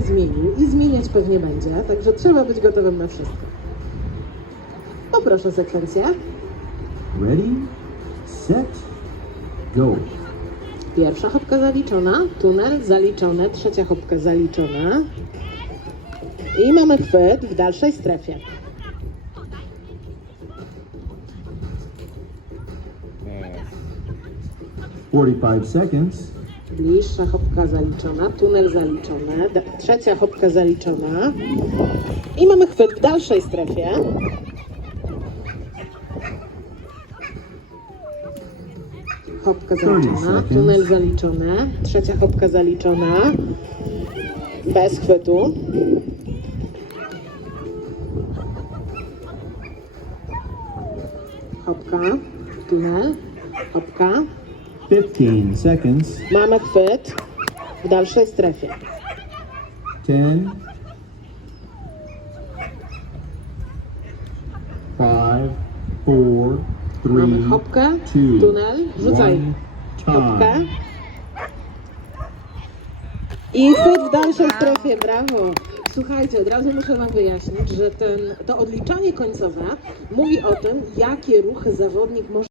zmienił i zmieniać pewnie będzie, także trzeba być gotowym na wszystko. Poproszę sekwencję. Ready, set, go. Pierwsza hopka zaliczona, tunel zaliczony, trzecia hopka zaliczona. I mamy chwyt w dalszej strefie. Forty-five seconds. Bliższa hopka zaliczona, tunel zaliczony, trzecia hopka zaliczona. I mamy chwyt w dalszej strefie. Hopka zaliczona, tunel zaliczony, trzecia hopka zaliczona. Bez chwytu. Hopka, tunel, hopka. Fifteen seconds. Mamy chwyt w dalszej strefie. Ten. Five, four, Mamy three, hopkę, two, tunel, rzucaj hopkę. I chwyt w dalszej strefie, brawo. Słuchajcie, od razu muszę Wam wyjaśnić, że ten, to odliczanie końcowe mówi o tym, jakie ruchy zawodnik może